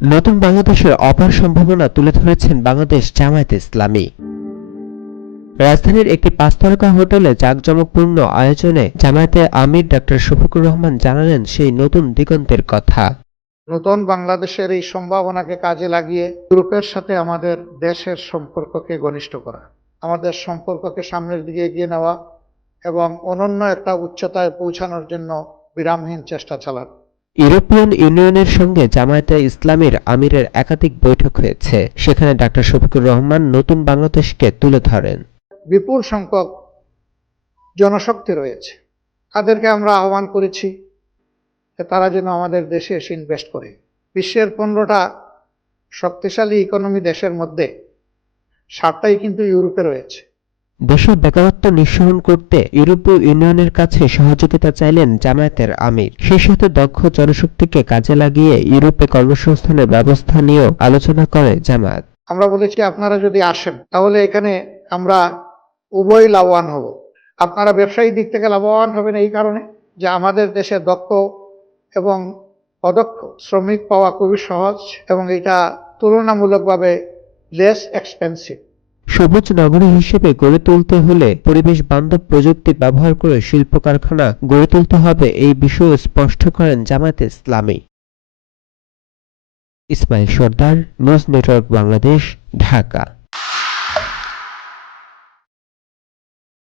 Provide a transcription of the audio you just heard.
নতুন বাংলাদেশের অপার সম্ভাবনা তুলে ধরেছেন বাংলাদেশ জামায়াতে ইসলামী। রাজধানীর একটি ৫ তারকা হোটেলে জাঁকজমকপূর্ণ আয়োজনে জামায়াতে আমির ডক্টর শফিকুর রহমান জানালেন সেই নতুন দিগন্তের কথা। নতুন বাংলাদেশের এই সম্ভাবনাকে কাজে লাগিয়ে ইউরোপের সাথে আমাদের দেশের সম্পর্ককে ঘনিষ্ঠ করা, আমাদের সম্পর্ককে সামনের দিকে এগিয়ে নেওয়া এবং অনন্য একটা উচ্চতায় পৌঁছানোর জন্য বিরামহীন চেষ্টা চালানো। ইউরোপিয়ান ইউনিয়নের সঙ্গে জামায়াতে ইসলামীর আমিরের একাধিক বৈঠক হয়েছে। সেখানে ডক্টর শফিকুর রহমান নতুন বাংলাদেশকে তুলে ধরেন। বিপুল সংখ্যক জনশক্তি রয়েছে, তাদেরকে আমরা আহ্বান করেছি যে তারা যেন আমাদের দেশে এসে ইনভেস্ট করে। বিশ্বের 15টা শক্তিশালী ইকোনমি দেশের মধ্যে 7টাই কিন্তু ইউরোপে রয়েছে। দেশের বেকারত্ব নিঃসরণ করতে ইউরোপীয় ইউনিয়নের কাছে সহযোগিতা চাইলেন জামায়াতের আমির। সেই সাথে দক্ষ জনশক্তিকে কাজে লাগিয়ে ইউরোপে কর্মসংস্থানের ব্যবস্থা নিয়েও আলোচনা করে জামায়াত। আমরা বলেছি আপনারা যদি আসেন তাহলে এখানে আমরা উভয় লাভবান হব। আপনারা ব্যবসায়িক দিক থেকে লাভবান হবেন এই কারণে যে আমাদের দেশে দক্ষ এবং অদক্ষ শ্রমিক পাওয়া খুবই সহজ এবং এটা তুলনামূলকভাবে লেস এক্সপেন্সিভ। সবুজ নগরী হিসেবে গড়ে তুলতে হলে পরিবেশ বান্ধব প্রযুক্তি ব্যবহার করে শিল্প কারখানা গড়ে তুলতে হবে, এই বিষয়ে স্পষ্ট করেন জামায়াতে ইসলামী। Ismail Sardar, news network Bangladesh, Dhaka.